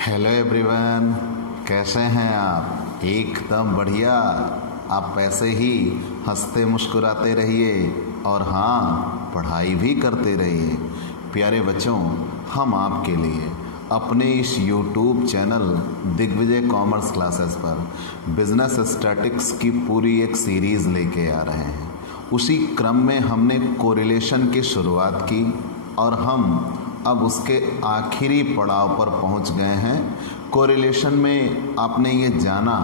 Hello everyone, कैसे हैं आप? एकदम बढ़िया। आप ऐसे ही हंसते मुस्कुराते रहिए और हाँ, पढ़ाई भी करते रहिए। प्यारे बच्चों, हम आपके लिए अपने इस YouTube channel Digvijay commerce classes पर बिजनेस स्टैटिक्स की पूरी एक सीरीज़ लेके आ रहे हैं। उसी क्रम में हमने कोरिलेशन की शुरुआत की और हम अब उसके आखिरी पड़ाव पर पहुंच गए हैं। कोरिलेशन में आपने ये जाना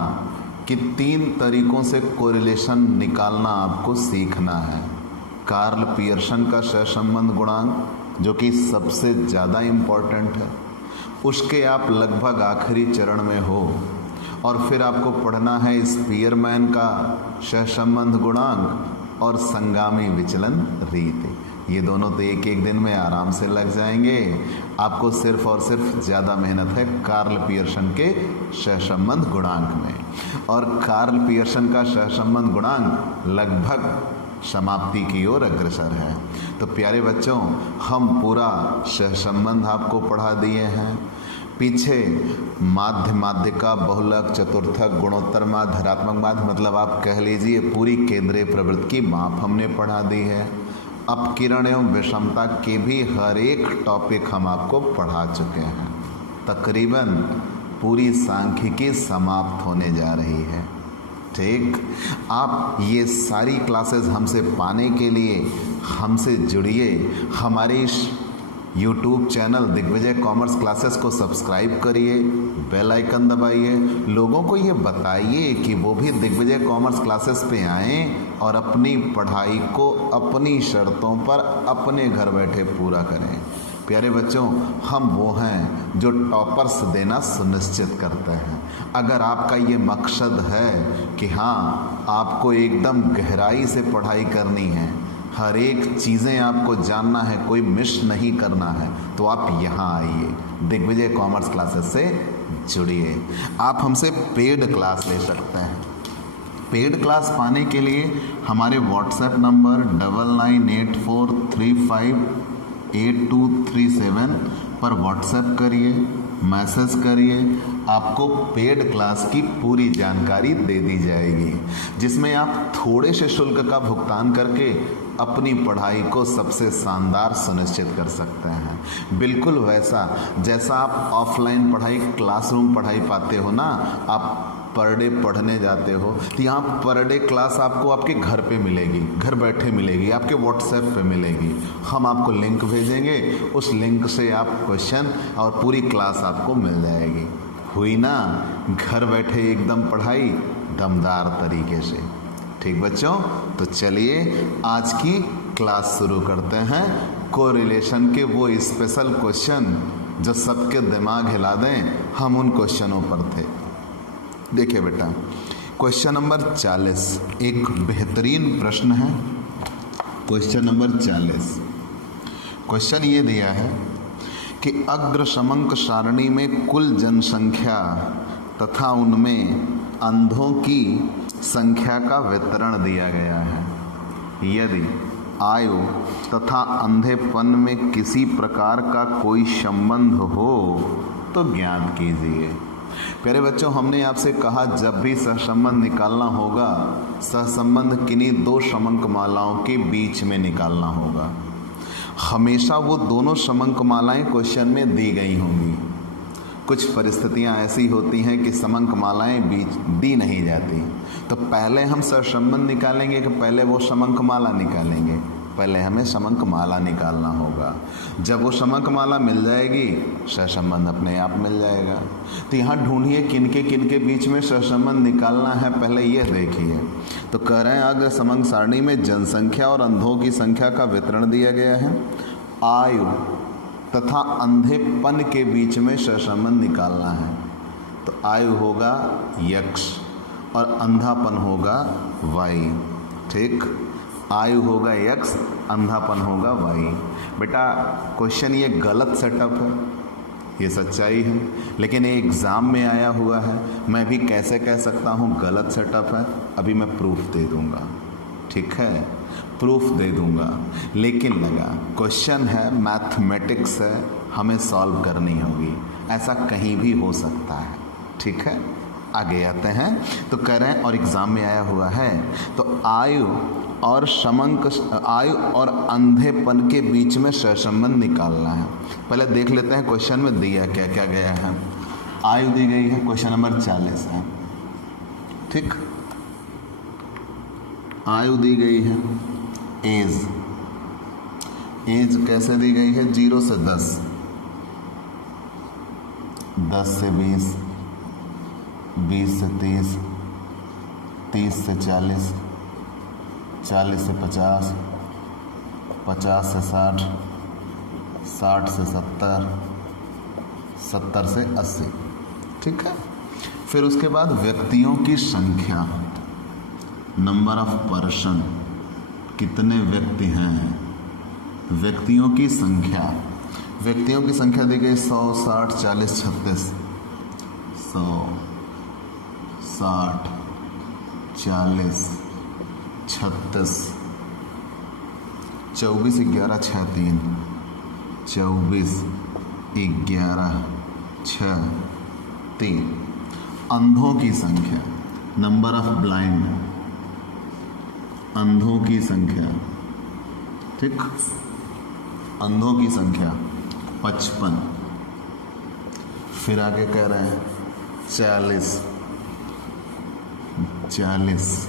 कि 3 तरीक़ों से कोरिलेशन निकालना आपको सीखना है। कार्ल पियर्सन का सहसंबंध गुणांक, जो कि सबसे ज़्यादा इम्पॉर्टेंट है, उसके आप लगभग आखिरी चरण में हो। और फिर आपको पढ़ना है स्पीयरमैन का सहसंबंध गुणांक और संगामी विचलन रीति। ये दोनों तो एक एक दिन में आराम से लग जाएंगे। आपको सिर्फ और सिर्फ ज़्यादा मेहनत है कार्ल पियर्सन के सहसंबंध गुणांक में। और कार्ल पियर्सन का सहसंबंध गुणांक लगभग समाप्ति की ओर अग्रसर है। तो प्यारे बच्चों, हम पूरा सहसंबंध आपको पढ़ा दिए हैं। पीछे माध्य, माध्यिका, बहुलक, चतुर्थक, गुणोत्तर माध्य, धनात्मक माध्य, मतलब आप कह लीजिए पूरी केंद्रीय प्रवृत्ति की माप हमने पढ़ा दी है। अपकिरण एवं विषमता के भी हर एक टॉपिक हम आपको पढ़ा चुके हैं। तकरीबन पूरी सांख्यिकी समाप्त होने जा रही है। ठीक, आप ये सारी क्लासेस हमसे पाने के लिए हमसे जुड़िए। हमारे इस YouTube channel Digvijay commerce classes को सब्सक्राइब करिए, बेल आइकन दबाइए, लोगों को ये बताइए कि वो भी दिग्विजय कॉमर्स क्लासेस पे आएँ और अपनी पढ़ाई को अपनी शर्तों पर अपने घर बैठे पूरा करें। प्यारे बच्चों, हम वो हैं जो टॉपर्स देना सुनिश्चित करते हैं। अगर आपका ये मकसद है कि हाँ, आपको एकदम गहराई से पढ़ाई करनी है, हर एक चीज़ें आपको जानना है, कोई मिस नहीं करना है, तो आप यहाँ आइए, दिग्विजय कॉमर्स क्लासेस से जुड़िए। आप हमसे पेड क्लास ले सकते हैं। पेड क्लास पाने के लिए हमारे व्हाट्सएप नंबर 9984358237 पर व्हाट्सएप करिए, मैसेज करिए। आपको पेड क्लास की पूरी जानकारी दे दी जाएगी, जिसमें आप थोड़े से शुल्क का भुगतान करके अपनी पढ़ाई को सबसे शानदार सुनिश्चित कर सकते हैं। बिल्कुल वैसा जैसा आप ऑफलाइन पढ़ाई, क्लासरूम पढ़ाई पाते हो ना, आप पर डे पढ़ने जाते हो, तो यहाँ पर डे क्लास आपको आपके घर पे मिलेगी, घर बैठे मिलेगी, आपके व्हाट्सएप पे मिलेगी। हम आपको लिंक भेजेंगे, उस लिंक से आप क्वेश्चन और पूरी क्लास आपको मिल जाएगी। हुई ना घर बैठे एकदम पढ़ाई दमदार तरीके से। ठीक बच्चों, तो चलिए आज की क्लास शुरू करते हैं। कोरिलेशन के वो स्पेशल क्वेश्चन जो सबके दिमाग हिला दें, हम उन क्वेश्चनों पर थे। देखिए बेटा, क्वेश्चन नंबर 40 एक बेहतरीन प्रश्न है। क्वेश्चन नंबर 40, क्वेश्चन ये दिया है कि अग्र समंक सारणी में कुल जनसंख्या तथा उनमें अंधों की संख्या का वितरण दिया गया है। यदि आयु तथा अंधेपन में किसी प्रकार का कोई संबंध हो तो ज्ञात कीजिए। प्यारे बच्चों, हमने आपसे कहा जब भी सहसंबंध निकालना होगा, सहसंबंध किन्हीं 2 समंक मालाओं के बीच में निकालना होगा। हमेशा वो दोनों समंक मालाएं क्वेश्चन में दी गई होंगी। कुछ परिस्थितियां ऐसी होती हैं कि समंक मालाएं बीच दी नहीं जाती, तो पहले हम सहसंबंध निकालेंगे कि पहले वो समंक माला निकालेंगे? पहले हमें समंक माला निकालना होगा। जब वो समंक माला मिल जाएगी, सहसंबंध अपने आप मिल जाएगा। तो यहाँ ढूंढिए किनके बीच में सहसंबंध निकालना है, पहले ये देखिए। तो कह रहे हैं अग्र समंक सारणी में जनसंख्या और अंधों की संख्या का वितरण दिया गया है। आयु तथा अंधेपन के बीच में सहसंबंध निकालना है। तो आयु होगा x और अंधापन होगा y। ठीक, आयु होगा x, अंधापन होगा y। बेटा, क्वेश्चन ये गलत सेटअप है, ये सच्चाई है, लेकिन ये एग्ज़ाम में आया हुआ है। मैं भी कैसे कह सकता हूँ गलत सेटअप है? अभी मैं प्रूफ दे दूँगा। ठीक है, प्रूफ दे दूंगा, लेकिन लगा क्वेश्चन है, मैथमेटिक्स है, हमें सॉल्व करनी होगी, ऐसा कहीं भी हो सकता है। ठीक है, आगे आते हैं। तो कह रहे हैं और एग्जाम में आया हुआ है, तो आयु और आयु और अंधेपन के बीच में सहसंबंध निकालना है। पहले देख लेते हैं क्वेश्चन में दिया क्या क्या गया है। आयु दी गई है, क्वेश्चन नंबर 40 है। ठीक, आयु दी गई है, एज कैसे दी गई है, 0 से 10, 10 से 20, 20 से 30, 30 से 40, 40 से 50, 50 से 60, 60 से 70, 70 से 80। ठीक है, फिर उसके बाद व्यक्तियों की संख्या, नंबर ऑफ पर्सन, कितने व्यक्ति हैं, व्यक्तियों की संख्या, व्यक्तियों की संख्या दी गई 100, 60, 40, 36, 100, 60, 40, 36, 24, 11, 6, 3, 24, 11, 6, 3। अंधों की संख्या, नंबर ऑफ ब्लाइंड, अंधों की संख्या, ठीक, अंधों की संख्या 55। फिर आगे कह रहे हैं 40, 40,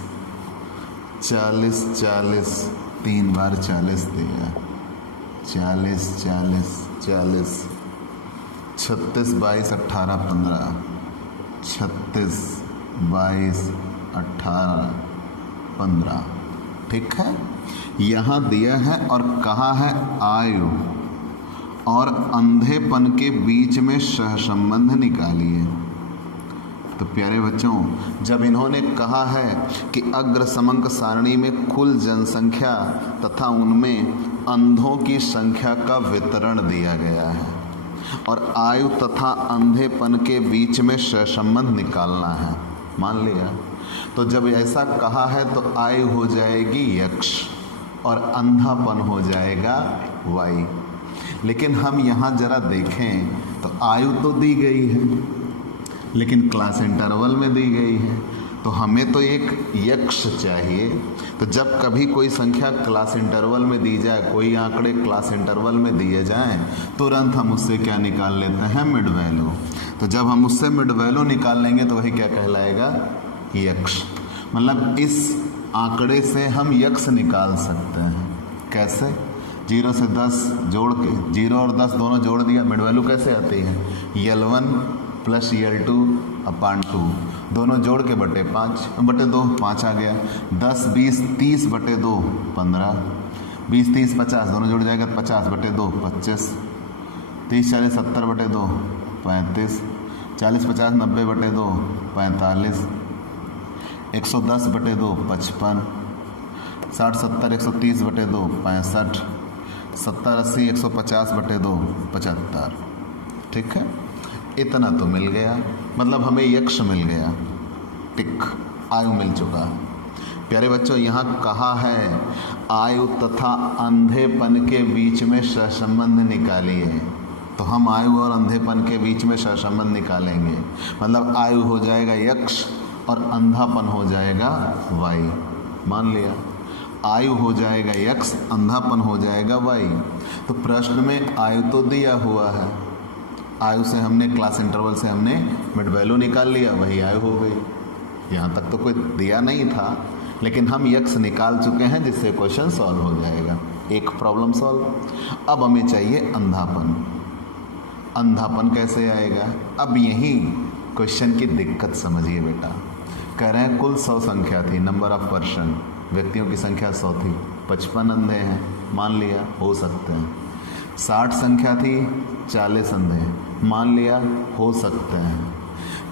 40, 40, 3 बार 40 दिया, 40, 40, 40, 36, 22, 18, 15, 36, 22, 18, 15। ठीक है, यहाँ दिया है और कहा है आयु और अंधेपन के बीच में सहसंबंध निकालिए। तो प्यारे बच्चों, जब इन्होंने कहा है कि अग्र समंक सारणी में कुल जनसंख्या तथा उनमें अंधों की संख्या का वितरण दिया गया है और आयु तथा अंधेपन के बीच में सहसंबंध निकालना है, मान लिया। तो जब ऐसा कहा है तो आयु हो जाएगी x और अंधापन हो जाएगा y। लेकिन हम यहाँ जरा देखें तो आयु तो दी गई है लेकिन क्लास इंटरवल में दी गई है, तो हमें तो एक x चाहिए। तो जब कभी कोई संख्या क्लास इंटरवल में दी जाए, कोई आंकड़े क्लास इंटरवल में दिए जाएं, तुरंत हम उससे क्या निकाल लेते हैं, मिड वैल्यू। तो जब हम उससे मिड वैल्यू निकाल लेंगे तो वही क्या कहलाएगा, यक्स। मतलब इस आंकड़े से हम यक्स निकाल सकते हैं। कैसे, 0 से 10 जोड़ के, 0 और 10 दोनों जोड़ दिया, मिड वैल्यू कैसे आती है, L1 प्लस L2 अपान 2, दोनों जोड़ के बटे 2, 5 आ गया। 10, 20, 30 बटे 2, 15, 20, 30, 50 दोनों जोड़ जाएगा 50 बटे 2, 25, 30, 40, 70 बटे 2, 35, 40, 50, 90 बटे 2, 45, 110 बटे 2, 55, 60, 70, 130 बटे 2, 65, 70, 80, 150 बटे 2, 75। ठीक है, इतना तो मिल गया, मतलब हमें यक्ष मिल गया, टिक, आयु मिल चुका। प्यारे बच्चों, यहाँ कहा है आयु तथा अंधेपन के बीच में सहसंबंध निकालिए, तो हम आयु और अंधेपन के बीच में सहसंबंध निकालेंगे। मतलब आयु हो जाएगा यक्ष और अंधापन हो जाएगा वाई, मान लिया। आयु हो जाएगा यक्ष, अंधापन हो जाएगा वाई। तो प्रश्न में आयु तो दिया हुआ है, आयु से हमने क्लास इंटरवल से हमने मिड वैल्यू निकाल लिया, वही आयु हो गई। यहाँ तक तो कोई दिया नहीं था, लेकिन हम यक्ष निकाल चुके हैं, जिससे क्वेश्चन सॉल्व हो जाएगा। एक प्रॉब्लम सॉल्व। अब हमें चाहिए अंधापन। अंधापन कैसे आएगा, अब यही क्वेश्चन की दिक्कत समझिए बेटा। कह रहे हैं कुल 100 संख्या थी, नंबर ऑफ पर्सन, व्यक्तियों की संख्या 100 थी, 55 अंधे हैं, मान लिया हो सकते हैं। 60 संख्या थी, 40 अंधे, मान लिया हो सकते हैं।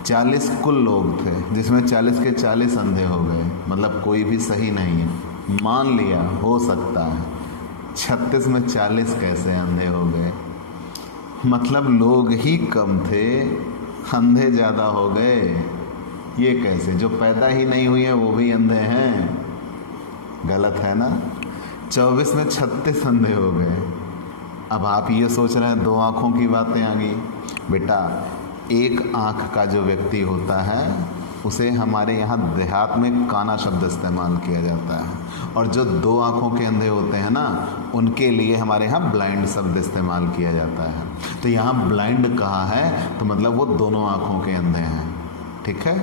40 कुल लोग थे, जिसमें 40 के 40 अंधे हो गए, मतलब कोई भी सही नहीं है, मान लिया हो सकता है। 36 में 40 कैसे अंधे हो गए, मतलब लोग ही कम थे, अंधे ज़्यादा हो गए। ये कैसे, जो पैदा ही नहीं हुए हैं वो भी अंधे हैं, गलत है ना। 24 में 36 अंधे हो गए। अब आप ये सोच रहे हैं 2 आँखों की बातें आ गई। बेटा, एक आँख का जो व्यक्ति होता है उसे हमारे यहाँ देहात में काना शब्द इस्तेमाल किया जाता है, और जो 2 आँखों के अंधे होते हैं ना उनके लिए हमारे यहाँ ब्लाइंड शब्द इस्तेमाल किया जाता है। तो यहाँ ब्लाइंड कहा है तो मतलब वो दोनों आँखों के अंधे हैं। ठीक है,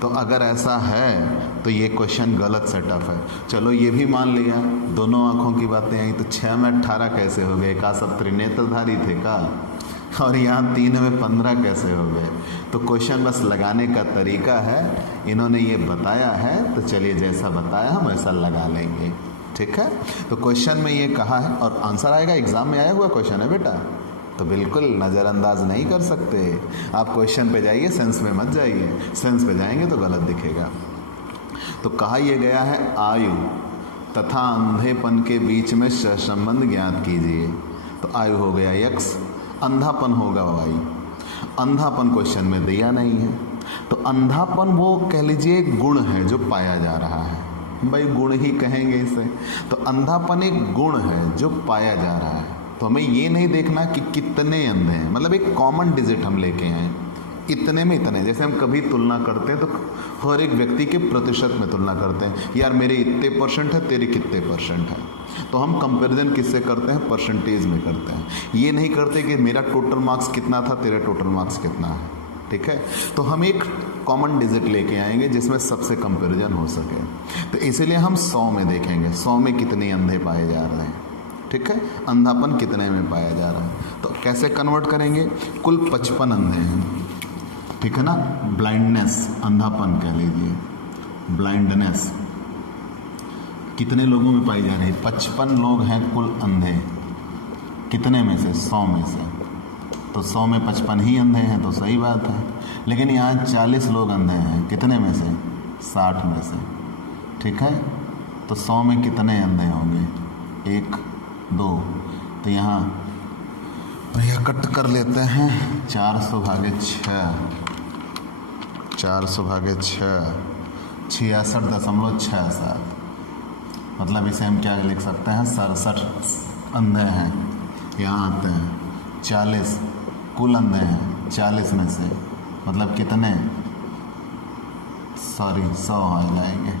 तो अगर ऐसा है तो ये क्वेश्चन गलत सेटअप है। चलो ये भी मान लिया, दोनों आँखों की बातें आई, तो 6 में 18 कैसे हो गए? का सब त्रिनेत्रधारी थे का? और यहाँ 3 में 15 कैसे हो गए? तो क्वेश्चन बस लगाने का तरीका है, इन्होंने ये बताया है तो चलिए जैसा बताया हम वैसा लगा लेंगे। ठीक है, तो क्वेश्चन में ये कहा है और आंसर आएगा, एग्जाम में आया हुआ क्वेश्चन है बेटा, तो बिल्कुल नज़रअंदाज नहीं कर सकते। आप क्वेश्चन पे जाइए, सेंस में मत जाइए, सेंस पे जाएंगे तो गलत दिखेगा। तो कहा यह गया है आयु तथा अंधेपन के बीच में सहसंबंध ज्ञात कीजिए। तो आयु हो गया x, अंधापन होगा y। अंधापन क्वेश्चन में दिया नहीं है, तो अंधापन वो कह लीजिए एक गुण है जो पाया जा रहा है, भाई गुण ही कहेंगे इसे। तो अंधापन एक गुण है जो पाया जा रहा है, तो हमें ये नहीं देखना कि कितने अंधे हैं, मतलब एक कॉमन डिजिट हम लेके आए, इतने में इतने। जैसे हम कभी तुलना करते हैं तो हर एक व्यक्ति के प्रतिशत में तुलना करते हैं, यार मेरे इतने % है, तेरे कितने % है। तो हम कंपैरिजन किससे करते हैं? परसेंटेज में करते हैं। ये नहीं करते कि मेरा टोटल मार्क्स कितना था, तेरा टोटल मार्क्स कितना है। ठीक है, तो हम एक कॉमन डिजिट लेके आएंगे जिसमें सबसे कंपैरिजन हो सके। तो इसीलिए हम 100 में देखेंगे, 100 में कितने अंधे पाए जा रहे हैं। ठीक है, अंधापन कितने में पाया जा रहा है, तो कैसे कन्वर्ट करेंगे? कुल 55 अंधे हैं। ठीक है ना, ब्लाइंडनेस, अंधापन कह लीजिए, ब्लाइंडनेस कितने लोगों में पाई जा रही है? 55 लोग हैं कुल अंधे। कितने में से? 100 में से। तो 100 में 55 ही अंधे हैं, तो सही बात है। लेकिन यहाँ 40 लोग अंधे हैं, कितने में से? 60 में से। ठीक है, तो 100 में कितने अंधे होंगे? 1, 2, तो यहाँ भैया कट कर लेते हैं, 400/6, 400/6, 66.67। मतलब इसे हम क्या लिख सकते हैं? 67 अंधे हैं। यहाँ आते हैं 40 कुल अंधे हैं, 40 में से मतलब कितने? 100 आ जाएंगे।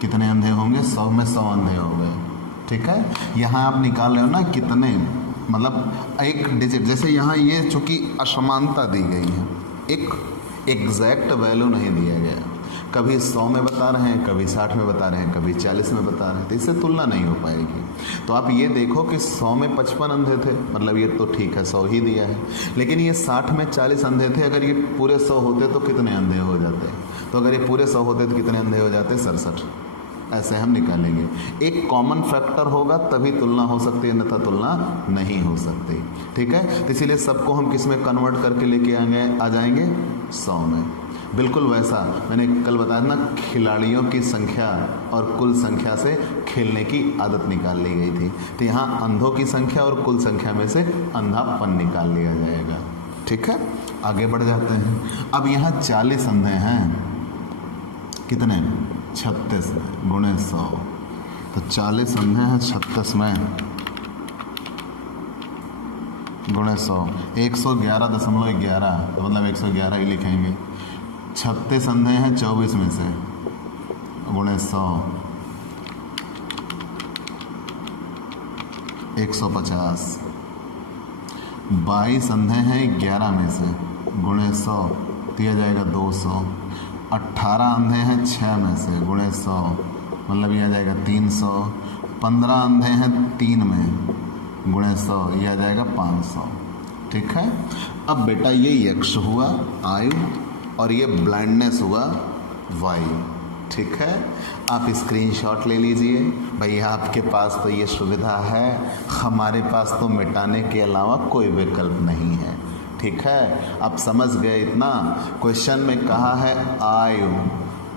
कितने अंधे होंगे? 100 में 100 अंधे हो गए। ठीक है, यहाँ आप निकाल रहे हो ना कितने, मतलब एक डिजिट, जैसे यहाँ ये चूँकि असमानता दी गई है, एक एग्जैक्ट वैल्यू नहीं दिया गया। कभी 100 में बता रहे हैं, कभी 60 में बता रहे हैं, कभी 40 में बता रहे हैं, तो इससे तुलना नहीं हो पाएगी। तो आप ये देखो कि 100 में 55 अंधे थे, मतलब ये तो ठीक है 100 ही दिया है, लेकिन ये 60 में 40 अंधे थे। अगर ये पूरे 100 होते तो कितने अंधे हो जाते? तो अगर ये पूरे 100 होते तो कितने अंधे हो जाते? 67। ऐसे हम निकालेंगे। एक कॉमन फैक्टर होगा तभी तुलना हो सकती है, अन्यथा तुलना नहीं हो सकती। ठीक है, तो इसीलिए सबको हम किस में कन्वर्ट करके लेके आ जाएंगे? 100 में। बिल्कुल वैसा मैंने कल बताया ना, खिलाड़ियों की संख्या और कुल संख्या से खेलने की आदत निकाल ली गई थी। तो यहाँ अंधों की संख्या और कुल संख्या में से अंधापन निकाल लिया जाएगा। ठीक है, आगे बढ़ जाते हैं। अब यहाँ 40 अंधे हैं, कितने? 36 गुणे 100, तो 40 अंधे हैं 36 में गुणे 100, 111.11, तो मतलब 111 ही लिखेंगे। 36 अंधे हैं 24 में से गुणे 100, 150। 22 अंधे हैं 11 में से गुणे 100, दिया जाएगा 200। 18 अंधे हैं 6 में से गुणे 100, मतलब यह आ जाएगा 300। 15 अंधे हैं 3 में गुणे 100, यह आ जाएगा 500। ठीक है, अब बेटा ये यक्ष हुआ आयु और ये ब्लाइंडनेस हुआ वायु। ठीक है, आप स्क्रीनशॉट ले लीजिए। भैया आपके पास तो ये सुविधा है, हमारे पास तो मिटाने के अलावा कोई विकल्प नहीं है। ठीक है, आप समझ गए इतना। क्वेश्चन में कहा है आयु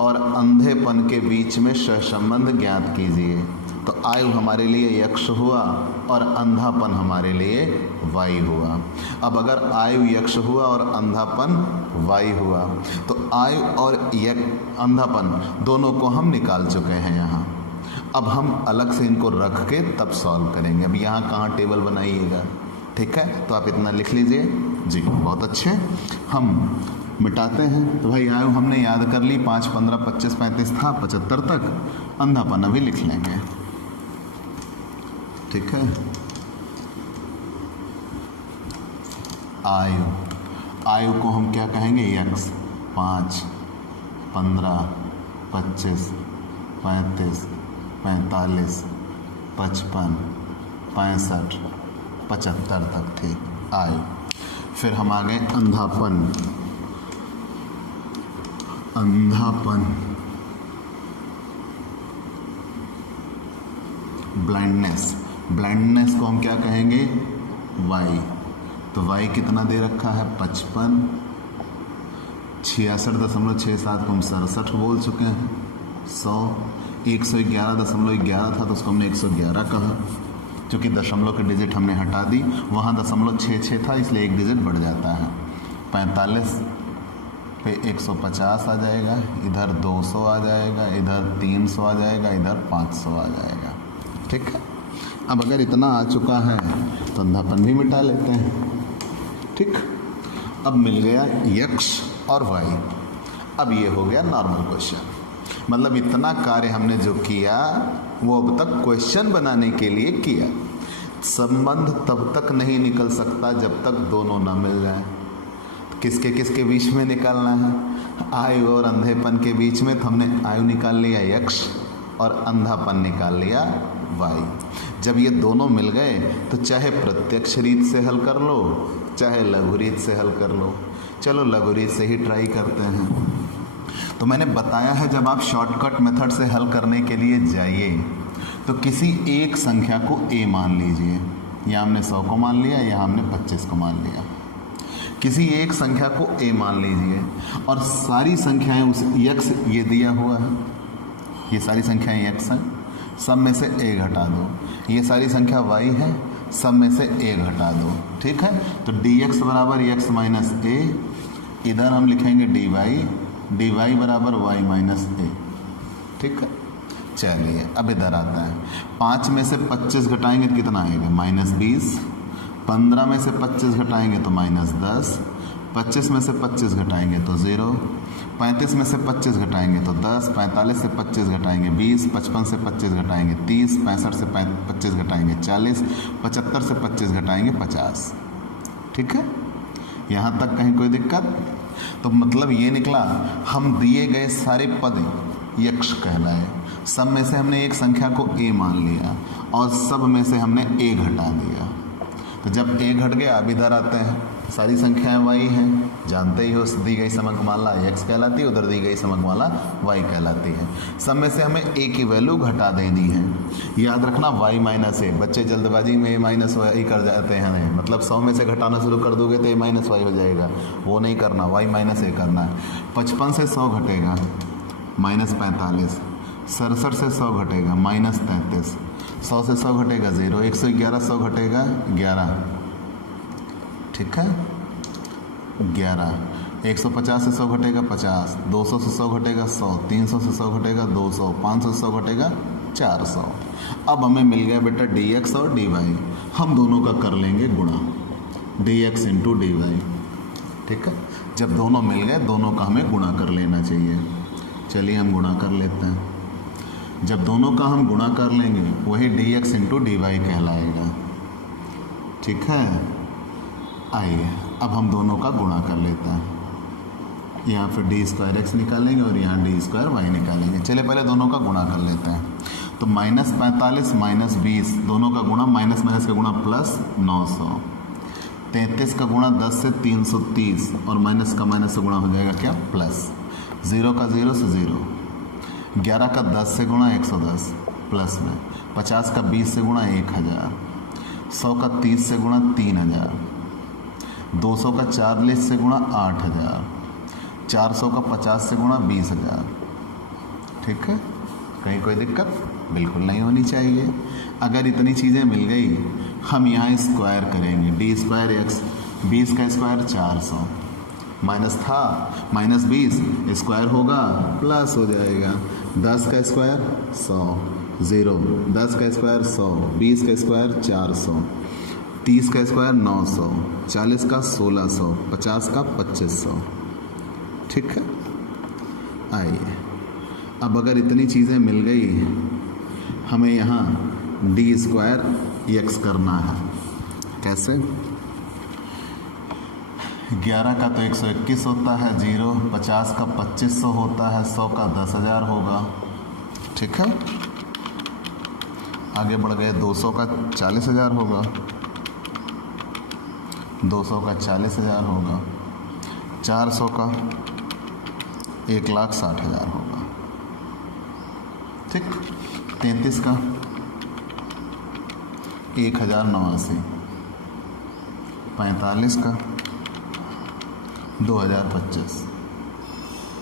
और अंधेपन के बीच में सहसंबंध ज्ञात कीजिए। तो आयु हमारे लिए यक्ष हुआ और अंधापन हमारे लिए वायु हुआ। अब अगर आयु यक्ष हुआ और अंधापन वायु हुआ तो आयु और अंधापन दोनों को हम निकाल चुके हैं यहाँ। अब हम अलग से इनको रख के तब सॉल्व करेंगे। अब यहाँ कहाँ टेबल बनाइएगा, ठीक है। तो आप इतना लिख लीजिए जी, बहुत अच्छे। हम मिटाते हैं। तो भाई आयु हमने याद कर ली, 5, 15, 25, 35 था, 75 तक। अंधापन अभी लिख लेंगे, ठीक है। आयु, आयु को हम क्या कहेंगे, यक्स। 5, 15, 25, 35, 45, 55, 65, 75 तक थी आयु। फिर हम आ गए अंधापन। अंधापन, ब्लाइंडनेस। ब्लाइंडनेस को हम क्या कहेंगे, वाई। तो वाई कितना दे रखा है, 55। 66.67 को हम 67 बोल चुके हैं। 100, 111.11 था तो उसको हमने 111 कहा, क्योंकि दशमलव के डिजिट हमने हटा दी। वहाँ 0.66 था, इसलिए एक डिजिट बढ़ जाता है। 45 पे 150 आ जाएगा, इधर 200 आ जाएगा, इधर 300 आ जाएगा, इधर 500 आ जाएगा, ठीक है। अब अगर इतना आ चुका है तो अंधापन भी मिटा लेते हैं, ठीक। अब मिल गया यक्स और वाई। अब ये हो गया नॉर्मल क्वेश्चन, मतलब इतना कार्य हमने जो किया वो अब तक क्वेश्चन बनाने के लिए किया। संबंध तब तक नहीं निकल सकता जब तक दोनों ना मिल जाए। किसके किसके बीच में निकालना है, आयु और अंधेपन के बीच में। तो हमने आयु निकाल लिया यक्स और अंधापन निकाल लिया वाई। जब ये दोनों मिल गए तो चाहे प्रत्यक्ष रीत से हल कर लो, चाहे लघु रीत से हल कर लो। चलो लघु रीत से ही ट्राई करते हैं। तो मैंने बताया है, जब आप शॉर्टकट मेथड से हल करने के लिए जाइए तो किसी एक संख्या को ए मान लीजिए। यहाँ हमने 100 को मान लिया, यहाँ हमने 25 को मान लिया। किसी एक संख्या को ए मान लीजिए और सारी संख्याएं उस यक्स ये दिया हुआ है, ये सारी संख्याएं यक्स हैं, सब में से ए घटा दो। ये सारी संख्या वाई है, सब में से ए घटा दो, ठीक है। तो डी एक्स बराबर यक्स माइनस ए, इधर हम लिखेंगे डी वाई बराबर वाई माइनस ए, ठीक है। चलिए अब इधर आता है। 5 में से 25 घटाएंगे तो कितना आएगा, -20। 15 में से 25 घटाएंगे तो -10। 25 में से 25 घटाएंगे तो 0। 35 में से 25 घटाएंगे तो 10। 45 से 25 घटाएंगे 20। 55 से 25 घटाएंगे 30। 65 से 25 घटाएंगे 40। 75 से 25 घटाएंगे 50, ठीक है। यहाँ तक कहीं कोई दिक्कत? तो मतलब ये निकला, हम दिए गए सारे पद यक्ष कहलाए। सब में से हमने एक संख्या को ए मान लिया और सब में से हमने ए घटा दिया। तो जब ए घट गया, अब इधर आते हैं। सारी संख्याएं वाई हैं, जानते ही हो। दी गई समकमाला एक्स कहलाती है, उधर दी गई समकमाला वाई कहलाती है। सब में से हमें ए की वैल्यू घटा देनी है। याद रखना वाई माइनस ए, बच्चे जल्दबाजी में ए माइनस वाई कर जाते हैं, मतलब 100 में से घटाना शुरू कर दोगे तो ए माइनस वाई हो जाएगा। वो नहीं करना, वाई माइनस ए करना है। 55 से 100 घटेगा -45। 67 से 100 घटेगा -33। 100 से 100 घटेगा 0। 111 100 घटेगा 11, ठीक है, 11। 150 से 100 घटेगा 50। 200 से 100 घटेगा 100। 300 से 100 घटेगा 200। 500 से 100 घटेगा 400। अब हमें मिल गया बेटा डी एक्स और डी वाई। हम दोनों का कर लेंगे गुणा, D X into D Y, ठीक है। जब दोनों मिल गए, दोनों का हमें गुणा कर लेना चाहिए। चलिए हम गुणा कर लेते हैं। जब दोनों का हम गुणा कर लेंगे, वही D X into D Y कहलाएगा, ठीक है। आइए अब हम दोनों का गुणा कर लेते हैं। यहाँ फिर डी स्क्वायर एक्स निकालेंगे और यहाँ डी स्क्वायर वाई निकालेंगे। चलिए पहले दोनों का गुणा कर लेते हैं। तो -45 -20 दोनों का गुणा, माइनस माइनस का गुणा प्लस 900। 33 का गुणा 10 से 330 और माइनस का माइनस से गुणा हो जाएगा क्या, प्लस। 0 का 0 से 0। 11 का 10 से गुणा 110 प्लस में। 50 का 20 से गुणा 1000। 100 का 30 से गुणा 3000। 200 का 40 से गुणा 8000। 400 का 50 से गुणा 20000, ठीक है। कहीं कोई दिक्कत बिल्कुल नहीं होनी चाहिए। अगर इतनी चीज़ें मिल गई, हम यहाँ स्क्वायर करेंगे। डी स्क्वायर एक्स, 20 का स्क्वायर 400, माइनस था -20 स्क्वायर होगा प्लस हो जाएगा। 10 का स्क्वायर 100, ज़ीरो, 10 का स्क्वायर 100, 20 का स्क्वायर 400, 30 का स्क्वायर 900, 40 का 1600, 50 का 2500। ठीक है, आइए अब अगर इतनी चीज़ें मिल गई, हमें यहाँ डी स्क्वायर एक्स करना है। कैसे? 11 का तो 121 होता है, 0, 50 का 2500 होता है, 100 का 10,000 होगा। ठीक है, आगे बढ़ गए, 200 का 40,000 होगा, 200 का 40,000 होगा, 400 का 1,60,000 होगा। ठीक, 33 का 1,089, 45 का 2,025।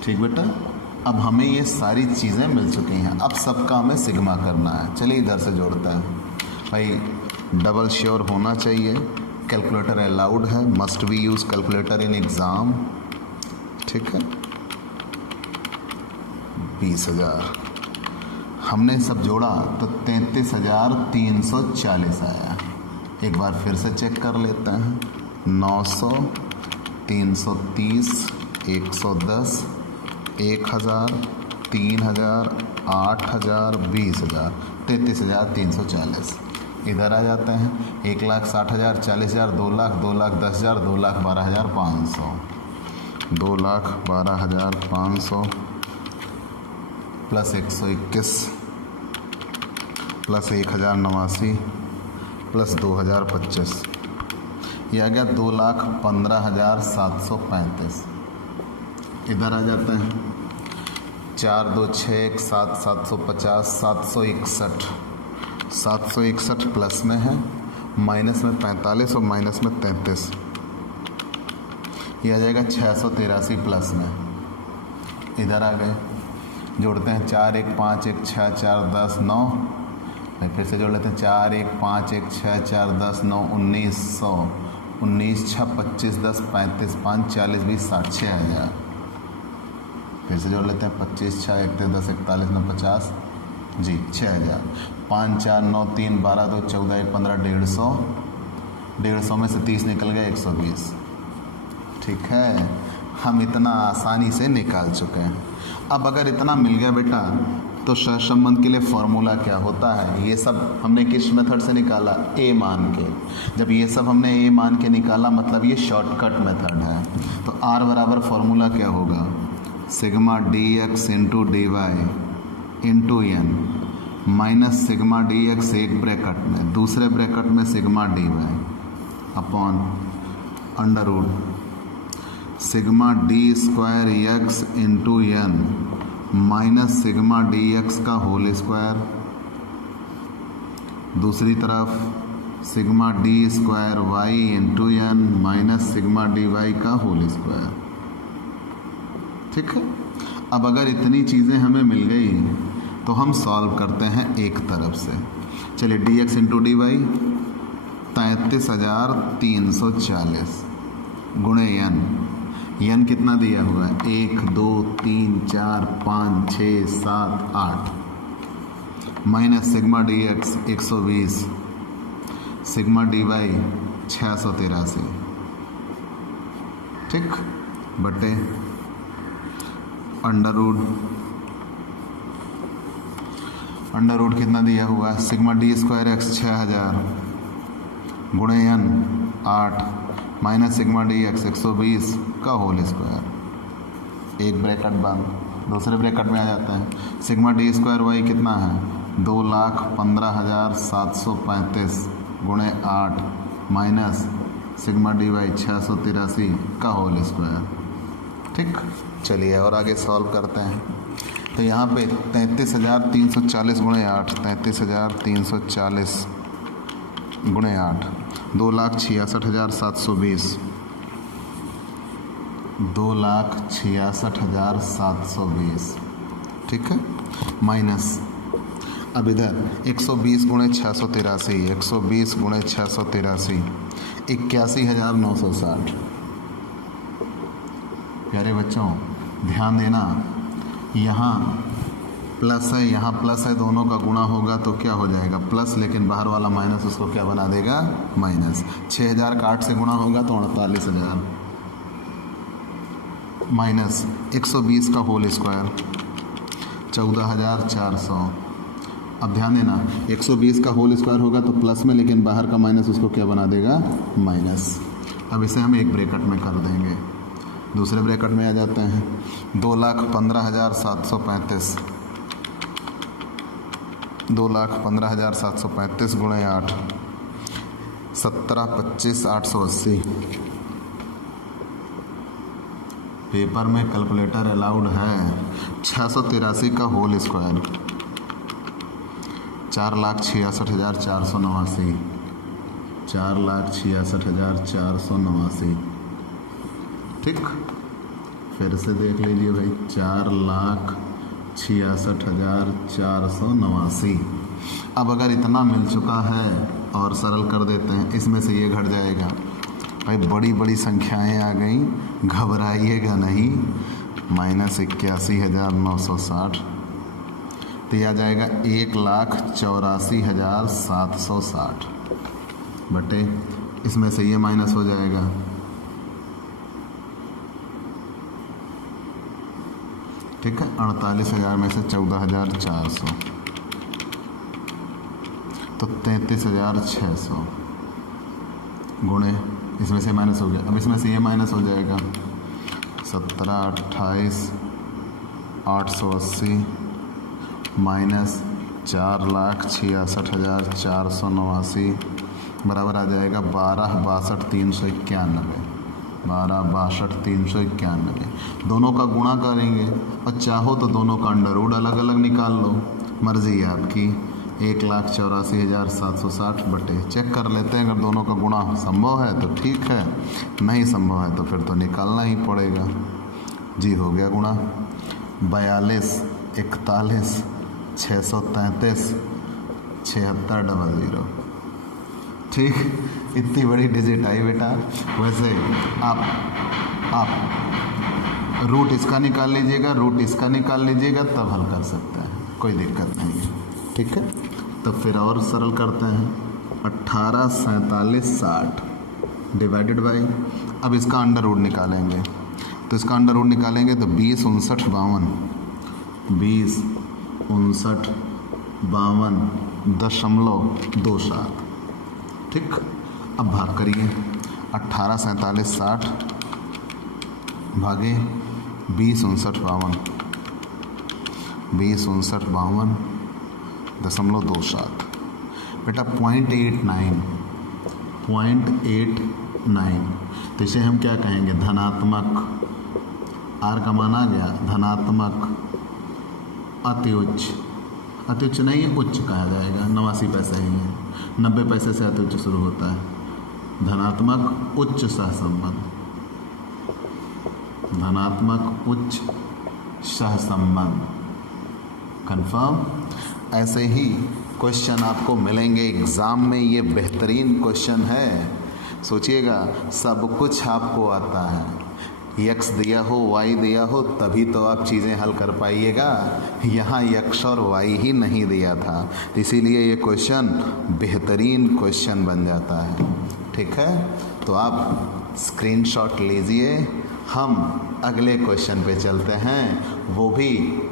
ठीक बेटा, अब हमें ये सारी चीज़ें मिल चुकी हैं, अब सबका हमें सिग्मा करना है। चलिए इधर से जोड़ते हैं भाई, डबल श्योर होना चाहिए, कैलकुलेटर अलाउड है, must be use calculator in exam. ठीक है, 20,000 हमने सब जोड़ा तो 33,340 आया। एक बार फिर से चेक कर लेते हैं, 900, 330, 110, 1,000, 3,000, 8,000, 20,000, 33,340। इधर आ जाते हैं, 1,60,000, 40,000, 2,00,000, 2,00,000, 10,000, 2,00,000, 12,500, 2,00,000, 12,500 प्लस 121 प्लस 1,089 प्लस 2,025, यह आ गया 2,15,735। इधर आ जाते हैं, 4, 2, 6, 1, 7, 750, 761, 761 प्लस में है, माइनस में 45 और माइनस में 33, यह आ जाएगा 683 प्लस में। इधर आ गए, जोड़ते हैं, 4, 1, 5, 1, 6, 4, 10, 9, फिर से जोड़ लेते हैं, 4, 1, 5, 1, 6, 4, 10, 9, 1900, 19, 6, 25, 10, 35, 5, 40, 20, 60, 6,000। फिर से जोड़ लेते हैं, 25, 6, 31, 10, 41, 9, 50 जी 6,000। 5, 4, 9, 3, 12, 2, 14, 1, 15, 150, 150 में से 30 निकल गया, 120। ठीक है, हम इतना आसानी से निकाल चुके हैं। अब अगर इतना मिल गया बेटा, तो सहसंबंध के लिए फॉर्मूला क्या होता है? ये सब हमने किस मेथड से निकाला? ए मान के। जब ये सब हमने ए मान के निकाला, मतलब ये शॉर्टकट मेथड है। तो आर बराबर फॉर्मूला क्या होगा? Sigma D X into D Y into N minus sigma D X एक ब्रैकेट में, दूसरे ब्रैकेट में sigma D Y upon under root sigma D square X into N minus sigma D X का whole square, दूसरी तरफ sigma D square Y into N minus sigma D Y का whole square. ठीक है, अब अगर इतनी चीज़ें हमें मिल गई तो हम सॉल्व करते हैं एक तरफ से। चलिए, D X into D Y 33,340 गुणे एन, एन कितना दिया हुआ है? 1, 2, 3, 4, 5, 6, 7, 8 minus sigma D X 120, sigma D Y 683। ठीक, बटे अंडर रूट कितना दिया हुआ है? सिग्मा डी स्क्वायर एक्स 6,000 गुणे N 8 minus sigma D X 120 का होल स्क्वायर, एक ब्रैकेट बंद, दूसरे ब्रैकेट में आ जाता है। सिग्मा डी स्क्वायर वाई कितना है? 2,15,735 गुणे 8 माइनस सिग्मा डी वाई 683 का होल स्क्वायर। ठीक, चलिए और आगे सॉल्व करते हैं। तो यहाँ पे 33,340 गुणे 8, 33,340 गुणे 8 2,66,720, 2,66,720। ठीक है, माइनस अब इधर 120 गुणे 683, 120 गुणे 683 81,960। प्यारे बच्चों ध्यान देना, यहाँ प्लस है, यहाँ प्लस है, दोनों का गुणा होगा तो क्या हो जाएगा प्लस, लेकिन बाहर वाला माइनस उसको क्या बना देगा माइनस। 6000 का 8 से गुणा होगा तो 48000 माइनस 120 का होल स्क्वायर 14400। अब ध्यान देना 120 का होल स्क्वायर होगा तो प्लस में, लेकिन बाहर का माइनस उसको क्या बना देगा माइनस। अब इसे हम एक ब्रैकेट में कर देंगे, दूसरे ब्रैकेट में आ जाते हैं 2,15,735 2,15,735 गुणे 8 17,25,880। पेपर में कैलकुलेटर अलाउड है। 683 का होल स्क्वायर 4,66,489 4,66,489। ठीक, फिर से देख लीजिए भाई 4,66,489। अब अगर इतना मिल चुका है और सरल कर देते हैं, इसमें से ये घट जाएगा भाई, बड़ी बड़ी संख्याएं आ गई, घबराइएगा नहीं। -81,960 तो यह आ जाएगा 1,84,760 बटे, इसमें से ये माइनस हो जाएगा, ठीक है। 48,000 में से 14,400 तो 33,600 गुणे, इसमें से माइनस हो गया, अब इसमें से ये माइनस हो जाएगा 17,28,880 माइनस 4,66,489 बराबर आ जाएगा 12,62,391 12,62,391। दोनों का गुणा करेंगे और चाहो तो दोनों का अंडर रूट अलग अलग निकाल लो, मर्जी है आपकी। 1,84,760 बटे, चेक कर लेते हैं, अगर दोनों का गुणा संभव है तो ठीक है, नहीं संभव है तो फिर तो निकालना ही पड़ेगा। जी हो गया गुणा 42, 41, 633, 7600। ठीक, इतनी बड़ी डिजिट आई बेटा। वैसे आप रूट इसका निकाल लीजिएगा, रूट इसका निकाल लीजिएगा, तब हल कर सकते हैं, कोई दिक्कत नहीं है। ठीक है, तो फिर और सरल करते हैं 18,47,60 डिवाइडेड बाई, अब इसका अंडर रूट निकालेंगे, तो इसका अंडर रूट निकालेंगे तो 20,59,52,दशमलव 27। ठीक, अब भाग करिए 18,47,60 भागे 20,59,52,दशमलव 27 बेटा 0.89 तो इसे हम क्या कहेंगे, धनात्मक। आर का मान आ गया, धनात्मक अति उच्च, अति उच्च नहीं है, उच्च कहा जाएगा, 89 पैसा ही है, 90 पैसे से अति उच्च शुरू होता है। धनात्मक उच्च सहसंबंध, धनात्मक उच्च सहसंबंध कंफर्म। ऐसे ही क्वेश्चन आपको मिलेंगे एग्ज़ाम में, ये बेहतरीन क्वेश्चन है। सोचिएगा, सब कुछ आपको आता है, यक्स दिया हो, वाई दिया हो, तभी तो आप चीज़ें हल कर पाइएगा। यहाँ यक्स और वाई ही नहीं दिया था, तो इसीलिए ये क्वेश्चन बेहतरीन क्वेश्चन बन जाता है। ठीक है, तो आप स्क्रीनशॉट लीजिए, हम अगले क्वेश्चन पे चलते हैं, वो भी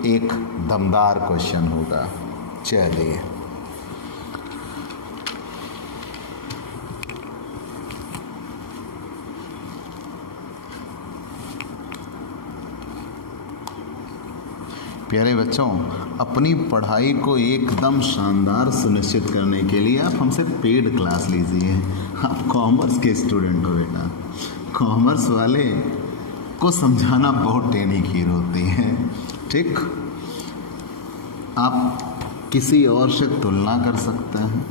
एक दमदार क्वेश्चन होगा। चलिए, प्यारे बच्चों, अपनी पढ़ाई को एकदम शानदार सुनिश्चित करने के लिए आप हमसे पेड क्लास लीजिए। आप कॉमर्स के स्टूडेंट हो बेटा, कॉमर्स वाले को समझाना बहुत टेढ़ी खीर होती है। ठीक, आप किसी और से तुलना कर सकते हैं,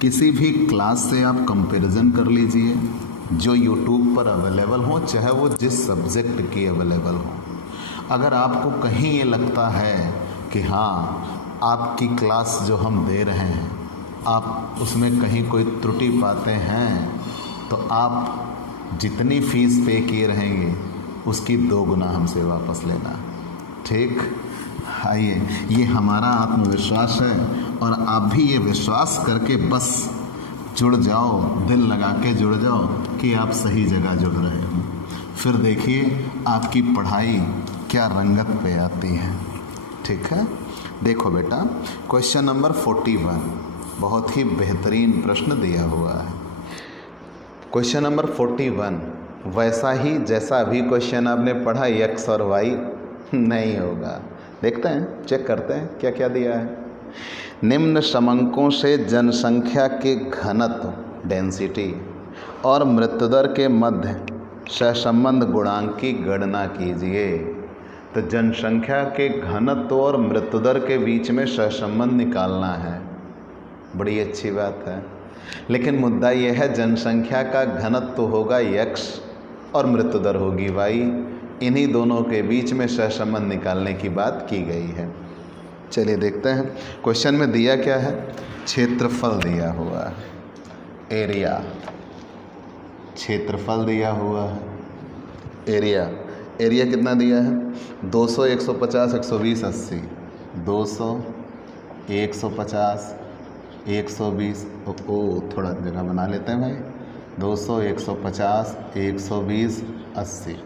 किसी भी क्लास से आप कंपैरिजन कर लीजिए जो यूट्यूब पर अवेलेबल हो, चाहे वो जिस सब्जेक्ट की अवेलेबल हो। अगर आपको कहीं ये लगता है कि हाँ, आपकी क्लास जो हम दे रहे हैं आप उसमें कहीं कोई त्रुटि पाते हैं, तो आप जितनी फीस पे किए रहेंगे उसकी 2 गुना हमसे वापस लेना। ठीक, आइए, ये हमारा आत्मविश्वास है और आप भी ये विश्वास करके बस जुड़ जाओ, दिल लगा के जुड़ जाओ कि आप सही जगह जुड़ रहे हो। फिर देखिए आपकी पढ़ाई क्या रंगत पे आती है। ठीक है, देखो बेटा, क्वेश्चन नंबर 41 बहुत ही बेहतरीन प्रश्न दिया हुआ है। क्वेश्चन नंबर 41 वैसा ही जैसा अभी क्वेश्चन आपने पढ़ा, एक्स और वाई नहीं होगा। देखते हैं, चेक करते हैं क्या क्या दिया है। निम्न समंकों से जनसंख्या के घनत्व डेंसिटी और मृत्युदर के मध्य सहसंबंध गुणांक की गणना कीजिए। तो जनसंख्या के घनत्व और मृत्युदर के बीच में सहसंबंध निकालना है। बड़ी अच्छी बात है, लेकिन मुद्दा यह है जनसंख्या का घनत्व होगा x और मृत्युदर होगी y। इन्हीं दोनों के बीच में सहसंबंध निकालने की बात की गई है। चलिए देखते हैं क्वेश्चन में दिया क्या है। क्षेत्रफल दिया हुआ है, एरिया, क्षेत्रफल दिया हुआ है, एरिया। एरिया कितना दिया है? 200, 150, 120, 80। 200, 150, 120, थोड़ा जगह बना लेते हैं भाई। 200, 150, 120, 80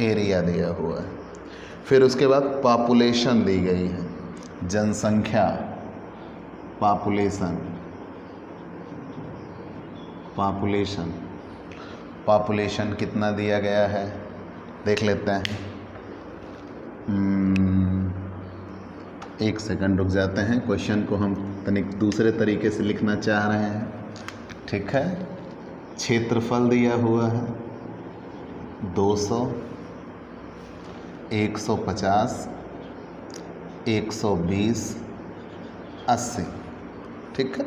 एरिया दिया हुआ है। फिर उसके बाद पॉपुलेशन दी गई है, जनसंख्या, पॉपुलेशन, पॉपुलेशन, पॉपुलेशन कितना दिया गया है देख लेते हैं। एक सेकंड रुक जाते हैं, क्वेश्चन को हम तनिक दूसरे तरीके से लिखना चाह रहे हैं। ठीक है, क्षेत्रफल दिया हुआ है 200, 150, 120, 80। ठीक है,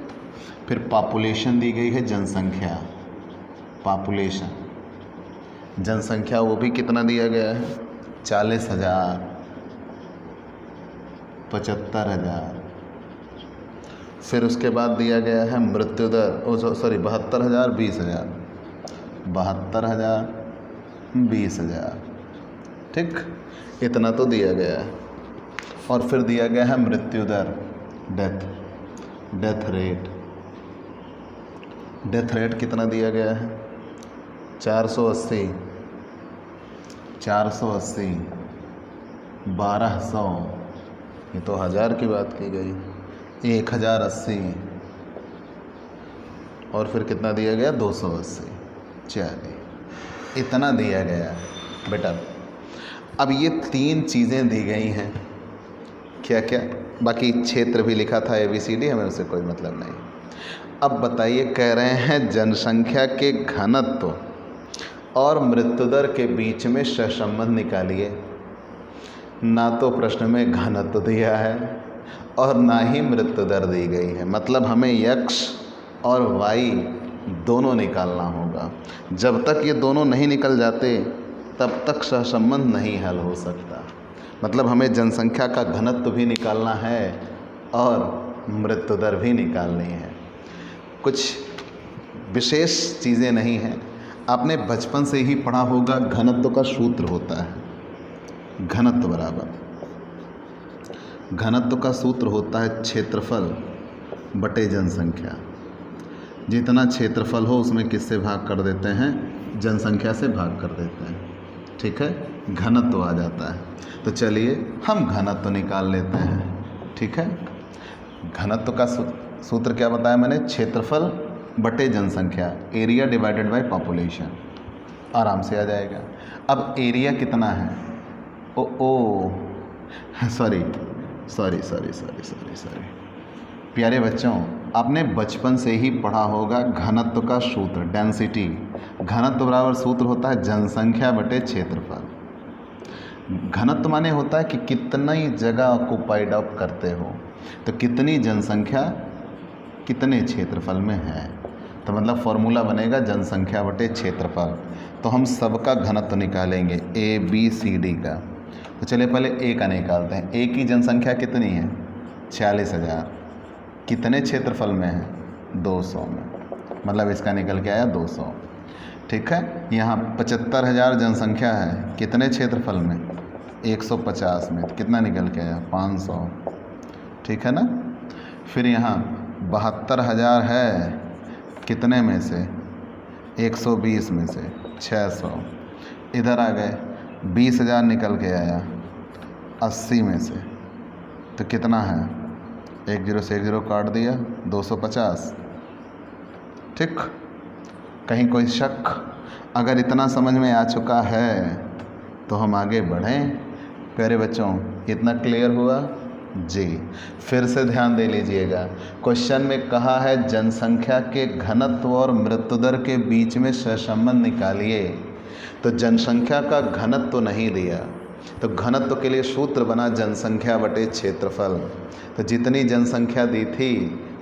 फिर पॉपुलेशन दी गई है जनसंख्या, पॉपुलेशन, जनसंख्या वो भी कितना दिया गया है? 40,000, 75,000। फिर उसके बाद दिया गया है मृत्युदर, 72,000, 20,000, 72,000, 20,000। ठीक, इतना तो दिया गया है। और फिर दिया गया है मृत्युदर, डेथ रेट। डेथ रेट कितना दिया गया है? 480, 480, 1200, ये तो 1000 की बात की गई, 1080। और फिर कितना दिया गया? 280। चलिए, इतना दिया गया बेटा। अब ये 3 चीज़ें दी गई हैं, क्या क्या, बाकी क्षेत्र भी लिखा था ABCD, हमें उससे कोई मतलब नहीं। अब बताइए, कह रहे हैं जनसंख्या के घनत्व और मृत्युदर के बीच में सहसंबंध निकालिए। ना तो प्रश्न में घनत्व दिया है और ना ही मृत्युदर दी गई है, मतलब हमें x और y दोनों निकालना होगा। जब तक ये दोनों नहीं निकल जाते तब तक सहसंबंध नहीं हल हो सकता। मतलब हमें जनसंख्या का घनत्व भी निकालना है और मृत्युदर भी निकालनी है। कुछ विशेष चीज़ें नहीं हैं, आपने बचपन से ही पढ़ा होगा। घनत्व का सूत्र होता है, घनत्व बराबर, घनत्व का सूत्र होता है क्षेत्रफल बटे जनसंख्या। जितना क्षेत्रफल हो उसमें किससे भाग कर देते हैं? जनसंख्या से भाग कर देते हैं। ठीक है, घनत्व आ जाता है। तो चलिए हम घनत्व निकाल लेते हैं। ठीक है, घनत्व का सूत्र क्या बताया मैंने? क्षेत्रफल बटे जनसंख्या, एरिया डिवाइडेड बाय पॉपुलेशन। आराम से आ जाएगा। अब एरिया कितना है? सॉरी, प्यारे बच्चों, आपने बचपन से ही पढ़ा होगा घनत्व का सूत्र, डेंसिटी। घनत्व बराबर सूत्र होता है जनसंख्या बटे क्षेत्रफल। घनत्व माने होता है कि कितनी जगह ऑक्युपाइड आप करते हो, तो कितनी जनसंख्या कितने क्षेत्रफल में है। तो मतलब फॉर्मूला बनेगा जनसंख्या बटे क्षेत्रफल। तो हम सबका घनत्व निकालेंगे, ABCD का। तो चलिए पहले A का निकालते हैं। A की जनसंख्या कितनी है? 46,000। कितने क्षेत्रफल में है? 200 में, मतलब इसका निकल के आया 200। ठीक है, यहाँ 75,000 जनसंख्या है, कितने क्षेत्रफल में? 150 में कितना निकल के आया 500, ठीक है ना। फिर यहाँ 72,000 है कितने में से 120 में से 600, इधर आ गए 20,000 निकल के आया 80 में से, तो कितना है 1 0 से 1 0 काट दिया 250, ठीक। कहीं कोई शक? अगर इतना समझ में आ चुका है तो हम आगे बढ़ें। प्यारे बच्चों, इतना क्लियर हुआ जी। फिर से ध्यान दे लीजिएगा, क्वेश्चन में कहा है जनसंख्या के घनत्व और मृत्यु दर के बीच में सहसंबंध निकालिए। तो जनसंख्या का घनत्व तो नहीं दिया, तो घनत्व के लिए सूत्र बना जनसंख्या बटे क्षेत्रफल। तो जितनी जनसंख्या दी थी,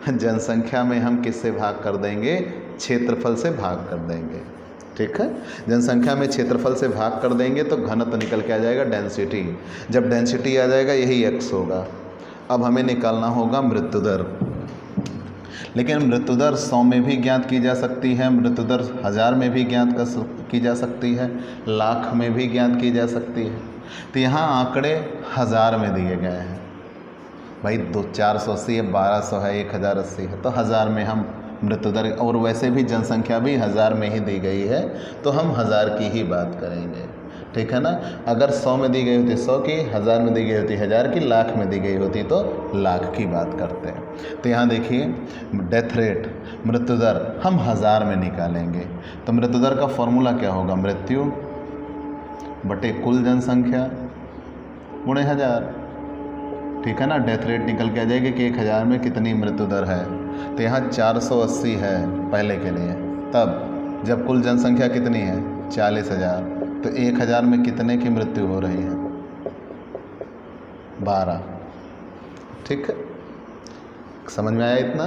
जनसंख्या में हम किससे भाग कर देंगे? क्षेत्रफल से भाग कर देंगे, ठीक है। जनसंख्या में क्षेत्रफल से भाग कर देंगे तो घनत्व निकल के आ जाएगा डेंसिटी। जब डेंसिटी आ जाएगा यही x होगा। अब हमें निकालना होगा मृत्यु दर, लेकिन मृत्यु दर 100 में भी ज्ञात की जा सकती है, मृत्यु दर 1000 में भी ज्ञात की जा सकती है, लाख में भी ज्ञात की जा सकती है। तो यहाँ आंकड़े 1000 में दिए गए हैं भाई। 480 है, 1200 है, 1080 है, तो 1000 में हम मृत्यु दर, और वैसे भी जनसंख्या भी 1000 में ही दी गई है तो हम 1000 की ही बात करेंगे, ठीक है ना। अगर 100 में दी गई होती 100 की, 1000 में दी गई होती 1000 की, लाख में दी गई होती तो लाख की बात करते हैं। तो यहाँ देखिए डेथ रेट, मृत्यु दर हम 1000 में निकालेंगे। तो मृत्यु दर का फॉर्मूला क्या होगा? मृत्यु बटे कुल जनसंख्या गुणे 1000, ठीक है ना। डेथ रेट निकल के आ जाएगी कि 1000 में कितनी मृत्यु दर है। तो यहाँ 480 है पहले के लिए, तब जब कुल जनसंख्या कितनी है 40,000, तो 1000 में कितने की मृत्यु हो रही है? 12, ठीक है। समझ में आया इतना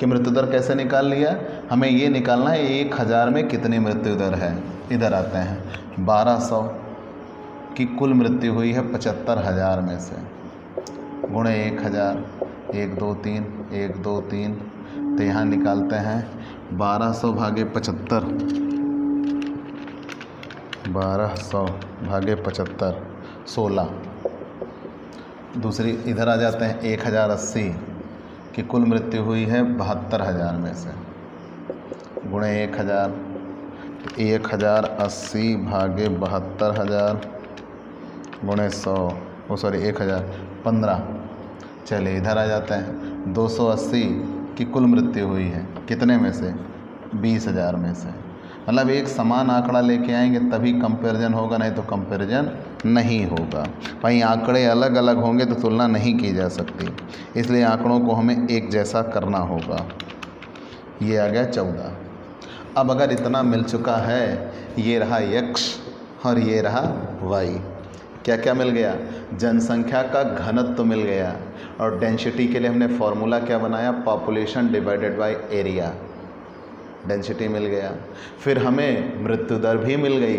कि मृत्यु दर कैसे निकाल लिया? हमें ये निकालना है 1000 में कितनी मृत्यु दर है। इधर आते हैं, 1200 की कुल मृत्यु हुई है 75,000 में से, गुणे 1000, 1 2 3, 1 2 3, तो यहाँ निकालते हैं 1200 भागे 75, 1200 भागे 75 16। दूसरी इधर आ जाते हैं 1080 की कुल मृत्यु हुई है 72,000 में से, गुणे 1000, 1080 भागे 72,000 गुणे 100, 15। चलिए इधर आ जाते हैं 280 की कुल मृत्यु हुई है कितने में से? 20,000 में से। मतलब एक समान आंकड़ा लेके आएंगे तभी कंपैरिजन होगा, नहीं तो कंपैरिजन नहीं होगा। भाई आंकड़े अलग अलग होंगे तो तुलना नहीं की जा सकती, इसलिए आंकड़ों को हमें एक जैसा करना होगा। ये आ गया 14। अब अगर इतना मिल चुका है, ये रहा x और ये रहा y, क्या क्या मिल गया? जनसंख्या का घनत्व तो मिल गया, और डेंसिटी के लिए हमने फॉर्मूला क्या बनाया? Population divided by area, density मिल गया। फिर हमें मृत्यु दर भी मिल गई।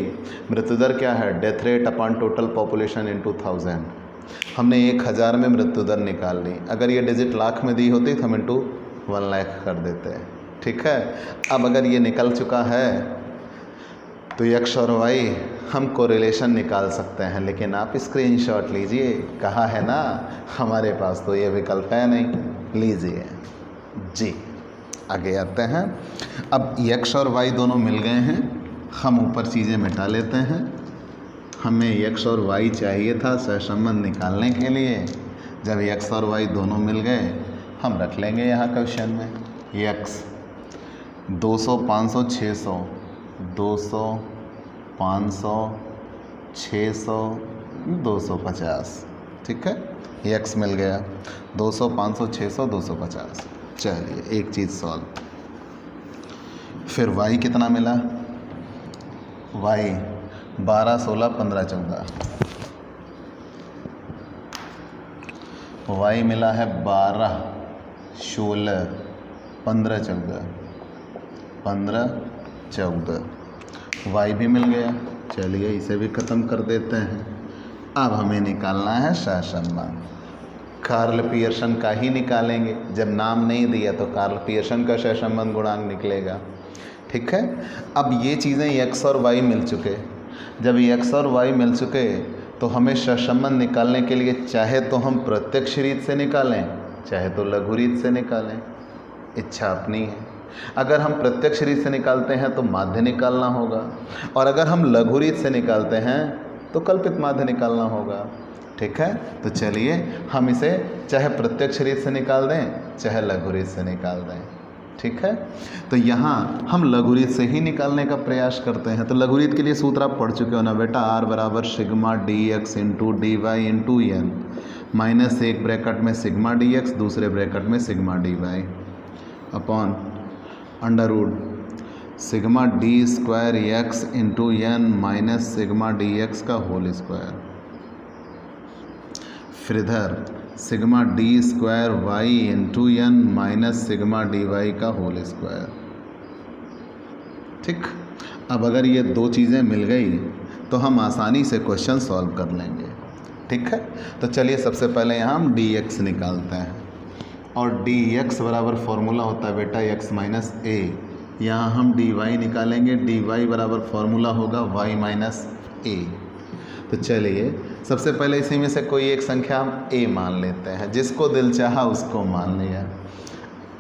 मृत्यु दर क्या है? Death rate upon total population into 1000। हमने 1000 में मृत्यु दर निकाल ली। अगर ये डिजिट लाख में दी होती तो हम इनटू 1 लाख कर देते हैं, ठीक है। अब अगर ये निकल चुका है तो x और y हम कोरिलेशन निकाल सकते हैं, लेकिन आप स्क्रीनशॉट लीजिए, कहा है ना हमारे पास तो ये विकल्प है नहीं। लीजिए जी, आगे आते हैं। अब x और y दोनों मिल गए हैं, हम ऊपर चीज़ें मिटा लेते हैं। हमें x और y चाहिए था सहसंबंध निकालने के लिए। जब x और y दोनों मिल गए, हम रख लेंगे यहाँ क्वेश्चन में x 200, 500, 600, 200, 500, 600, 250, ठीक है। ये x मिल गया 200, 500, 600, 250। चलिए एक चीज़ सॉल्व। फिर y कितना मिला? y 12, 16, 15, 14। y मिला है 12, 16, 15, 14, 15, 14। y भी मिल गया। चलिए इसे भी ख़त्म कर देते हैं। अब हमें निकालना है सहसंबंध। कार्ल पियर्सन का ही निकालेंगे। जब नाम नहीं दिया तो कार्ल पियर्सन का सहसंबंध गुणांक निकलेगा, ठीक है। अब ये चीज़ें x और y मिल चुके। जब x और y मिल चुके तो हमें सहसंबंध निकालने के लिए चाहे तो हम प्रत्यक्ष रीत से निकालें, चाहे तो लघु रीत से निकालें, इच्छा अपनी है। अगर हम प्रत्यक्ष रीत से निकालते हैं तो माध्य निकालना होगा, और अगर हम लघु रीत से निकालते हैं तो कल्पित माध्य निकालना होगा। ठीक है, तो चलिए हम इसे चाहे प्रत्यक्ष रीत से निकाल दें, चाहे लघु रीत से निकाल दें। ठीक है, तो यहाँ हम लघु रीत से ही निकालने का प्रयास करते हैं। तो लघु रीत के लिए सूत्र आप पढ़ चुके हो ना बेटा, R बराबर sigma D X into D Y into N, minus एक ब्रैकेट में सिग्मा डी एक्स, दूसरे ब्रैकेट में sigma D Y, upon under root sigma D square X into N minus sigma D X का whole square, फिर इधर sigma D square Y into N minus sigma D Y का whole square. ठीक, अब अगर ये दो चीज़ें मिल गई तो हम आसानी से क्वेश्चन सॉल्व कर लेंगे। ठीक है, तो चलिए सबसे पहले यहाँ हम डी एक्स निकालते हैं, और डी एक्स बराबर फॉर्मूला होता है बेटा एक्स माइनस ए। यहाँ हम डी वाई निकालेंगे, डी वाई बराबर फॉर्मूला होगा वाई माइनस ए। तो चलिए सबसे पहले इसी में से कोई एक संख्या हम ए मान लेते हैं, जिसको दिल चाहा उसको मान लिया।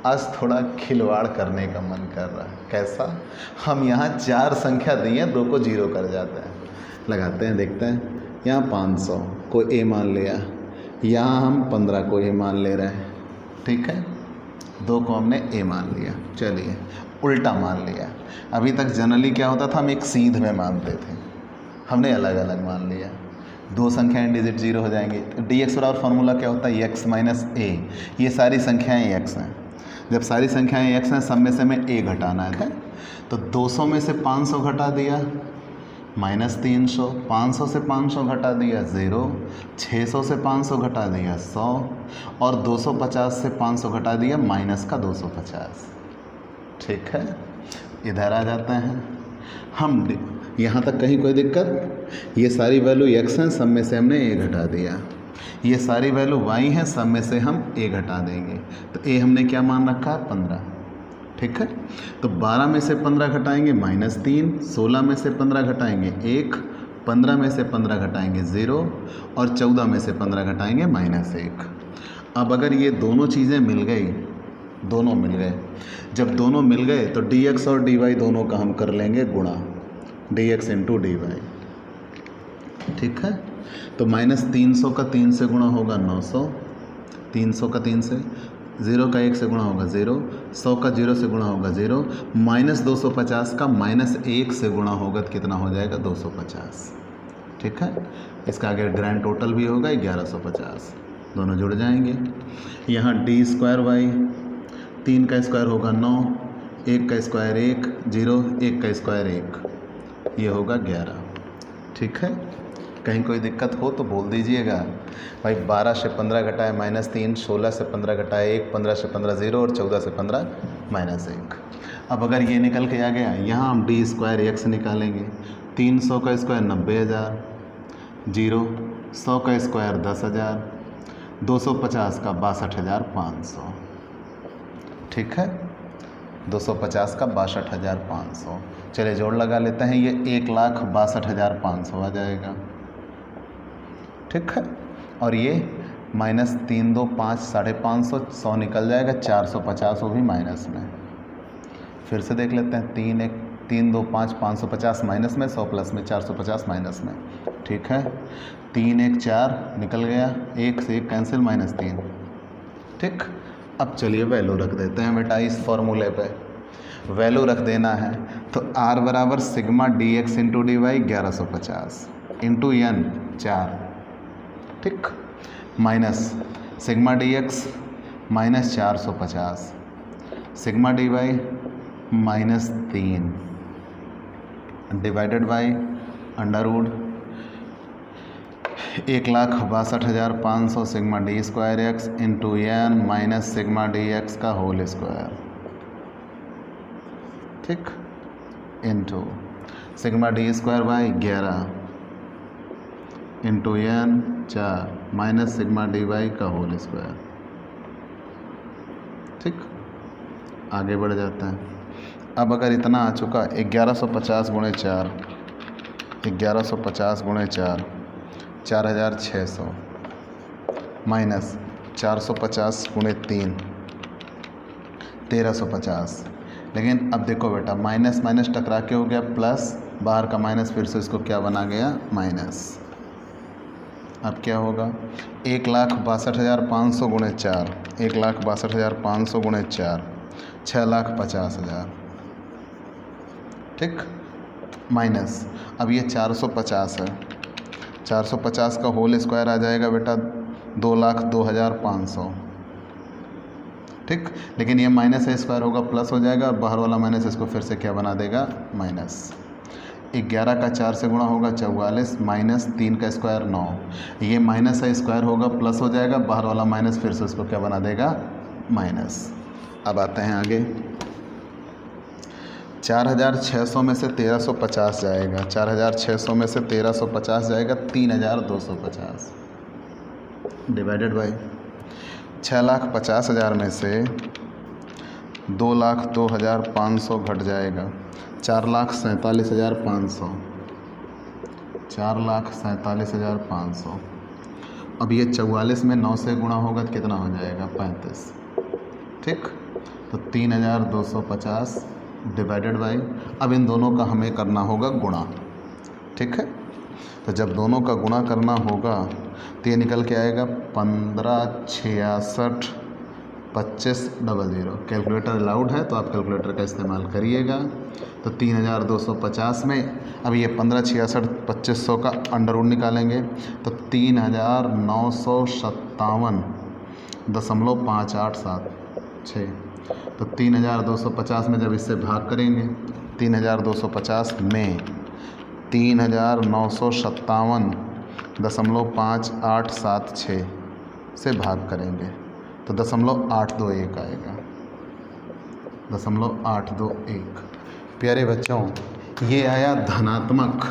आज थोड़ा खिलवाड़ करने का मन कर रहा है। कैसा? हम यहाँ 4 संख्या दिए, 2 को 0 कर जाते हैं। लगाते हैं, देखते हैं। यहाँ 500 को ए मान लिया, यहाँ हम 15 को ए मान ले रहे हैं। ठीक है, 2 को हमने ए मान लिया। चलिए उल्टा मान लिया। अभी तक जनरली क्या होता था, हम एक सीध में मानते थे, हमने अलग अलग मान लिया। 2 संख्याएं डिजिट 0 हो जाएंगी। तो डी एक्स बराबर फॉर्मूला क्या होता है, एक्स माइनस ए। ये सारी संख्याएं एक्स हैं। जब सारी संख्याएं एक्स हैं, सब में से हमें ए घटाना है। तो 200 में से 500 घटा दिया, माइनस 300। 500 से 500 घटा दिया 0। 600 से 500 घटा दिया 100, और 250 से 500 घटा दिया माइनस का 250। ठीक है, इधर आ जाते हैं हम। यहाँ तक कहीं कोई दिक्कत? ये सारी वैल्यू एक्स हैं, सब में से हमने ए घटा दिया। ये सारी वैल्यू वाई हैं, सब में से हम ए घटा देंगे। तो ए हमने क्या मान रखा है, 15। ठीक है, तो 12 में से 15 घटाएंगे -3, 16 में से 15 घटाएंगे 1, 15 में से 15 घटाएंगे 0, और 14 में से 15 घटाएंगे -1। अब अगर ये दोनों चीज़ें मिल गई, दोनों मिल गए, जब दोनों मिल गए तो डी एक्स और डी वाई दोनों का हम कर लेंगे गुणा, D X into D Y. ठीक है, तो -300 का 3 से गुणा होगा 900, 300 का 3 से, 0 का 1 से गुणा होगा 0, 100 का 0 से गुणा होगा 0, -250 का -1 से गुणा होगा तो कितना हो जाएगा, 250। ठीक है, इसका आगे ग्रैंड टोटल भी होगा 1150, दोनों जुड़ जाएंगे। यहाँ डी स्क्वायर वाई, 3 का स्क्वायर होगा 9, 1 का स्क्वायर 1, 0, 1 का स्क्वायर 1, ये होगा 11। ठीक है, कहीं कोई दिक्कत हो तो बोल दीजिएगा भाई। 12 से 15 घटाए -3, 16 से 15 घटाए 1, 15 से 15 0, और 14 से 15 -1। अब अगर ये निकल के आ गया, यहाँ हम डी स्क्वायर एक्स निकालेंगे। 300 का स्क्वायर 90,000, 0, 100 का स्क्वायर 10,000, 250 का 62,500। ठीक है, 250 का 62,500। चलिए जोड़ लगा लेते हैं, ये 1,62,500 आ जाएगा। ठीक है, और ये -3 2 5 550, 100 निकल जाएगा, 450 वो भी माइनस में। फिर से देख लेते हैं, 3 2 5 550 माइनस में, 100 प्लस में, 450 माइनस में। ठीक है, 3 1 4 निकल गया, 1 से 1 कैंसिल, -3। ठीक, अब चलिए वैल्यू रख देते हैं बेटा। इस फॉर्मूले पे वैल्यू रख देना है, तो R बराबर sigma D X into D Y 1150 into N 4। ठीक, minus sigma D X -450, sigma D Y -3, divided by under root 1,62,500 sigma D square X into N minus sigma D X का whole square. ठीक, into sigma D square by 11 into N 4 minus sigma D Y का whole square. ठीक, आगे बढ़ जाते हैं। अब अगर इतना आ चुका, 1150 × 4, 1150 × 4, 4600 माइनस 450 गुणे 3 1350। लेकिन अब देखो बेटा, माइनस माइनस टकरा के हो गया प्लस, बाहर का माइनस फिर से इसको क्या बना गया, माइनस। अब क्या होगा, 1,62,500 गुणे 4, 1,62,500 गुणे 4, 6,50,000, ठीक, माइनस। अब ये 450 है, 450 का होल स्क्वायर आ जाएगा बेटा 2,02,500, ठीक। लेकिन ये माइनस है, स्क्वायर होगा प्लस हो जाएगा, और बाहर वाला माइनस इसको फिर से क्या बना देगा, माइनस। 11 का 4 से गुणा होगा 44, माइनस 3 का स्क्वायर 9, ये माइनस है, स्क्वायर होगा प्लस हो जाएगा, बाहर वाला माइनस फिर से उसको क्या बना देगा, माइनस। अब आते हैं आगे, 4,600 में से 1,350 जाएगा, 4,600 में से 1,350 जाएगा 3,250 डिवाइडेड बाई 6,50,000 में से 2,02,500 घट जाएगा 4,47,500, 4,47,500। अब ये 44 में 9 से गुणा होगा तो कितना हो जाएगा, 35, ठीक। तो 3,250 डिवाइडेड बाई, अब इन दोनों का हमें करना होगा गुणा, ठीक है। तो जब दोनों का गुणा करना होगा तो ये निकल के आएगा 15662500। कैलकुलेटर अलाउड है तो आप कैलकुलेटर का इस्तेमाल करिएगा। तो 3,250 में अब ये 15662500 का अंडर रूट निकालेंगे तो 3,957.5876। तो 3,250 में जब इससे भाग करेंगे, 3,250 में 3,957.5876 से भाग करेंगे तो 0.821 आएगा, 0.821। प्यारे बच्चों, ये आया धनात्मक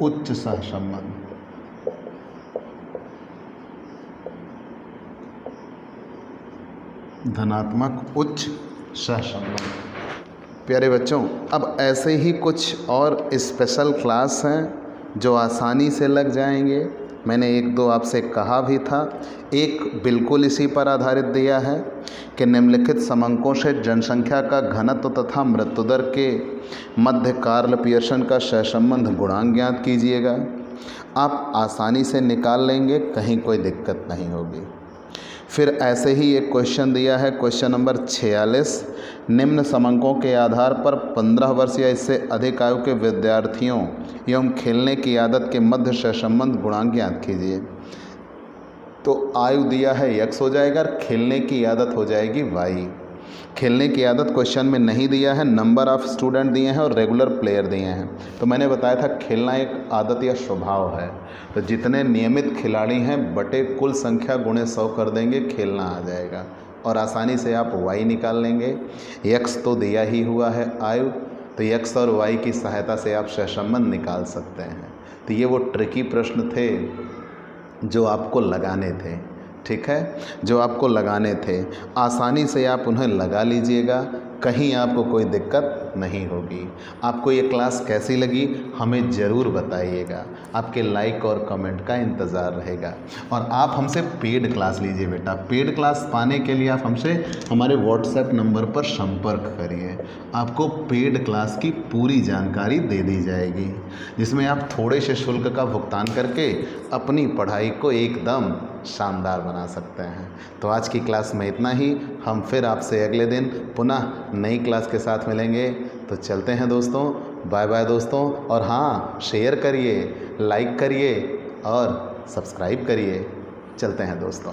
उच्च सहसंबंध। धनात्मक उच्च सहसंबंध। प्यारे बच्चों, अब ऐसे ही कुछ और स्पेशल क्लास हैं जो आसानी से लग जाएंगे। मैंने एक दो आपसे कहा भी था, एक बिल्कुल इसी पर आधारित दिया है कि निम्नलिखित समंकों से जनसंख्या का घनत्व तथा मृत्युदर के मध्य कार्ल पियर्सन का सहसंबंध गुणांक ज्ञात कीजिएगा। आप आसानी से निकाल लेंगे, कहीं कोई दिक्कत नहीं होगी। फिर ऐसे ही एक क्वेश्चन दिया है, क्वेश्चन नंबर 46, निम्न समंकों के आधार पर 15 वर्ष या इससे अधिक आयु के विद्यार्थियों एवं खेलने की आदत के मध्य सहसंबंध गुणांक ज्ञात कीजिए। तो आयु दिया है x हो जाएगा और खेलने की आदत हो जाएगी y। खेलने की आदत क्वेश्चन में नहीं दिया है, नंबर ऑफ स्टूडेंट दिए हैं और रेगुलर प्लेयर दिए हैं। तो मैंने बताया था खेलना एक आदत या स्वभाव है, तो जितने नियमित खिलाड़ी हैं बटे कुल संख्या गुणे 100 कर देंगे, खेलना आ जाएगा और आसानी से आप y निकाल लेंगे। x तो दिया ही हुआ है आयु, तो x और y की सहायता से आप सहसंबंध निकाल सकते हैं। तो ये वो ट्रिकी प्रश्न थे जो आपको लगाने थे, ठीक है, जो आपको लगाने थे। आसानी से आप उन्हें लगा लीजिएगा, कहीं आपको कोई दिक्कत नहीं होगी। आपको ये क्लास कैसी लगी हमें ज़रूर बताइएगा, आपके लाइक और कमेंट का इंतज़ार रहेगा। और आप हमसे पेड क्लास लीजिए बेटा। पेड क्लास पाने के लिए आप हमसे हमारे व्हाट्सएप नंबर पर संपर्क करिए, आपको पेड क्लास की पूरी जानकारी दे दी जाएगी, जिसमें आप थोड़े से शुल्क का भुगतान करके अपनी पढ़ाई को एकदम शानदार बना सकते हैं। तो आज की क्लास में इतना ही, हम फिर आपसे अगले दिन पुनः नई क्लास के साथ मिलेंगे। तो चलते हैं दोस्तों, बाय बाय दोस्तों। और हाँ, शेयर करिए, लाइक करिए और सब्सक्राइब करिए। चलते हैं दोस्तों।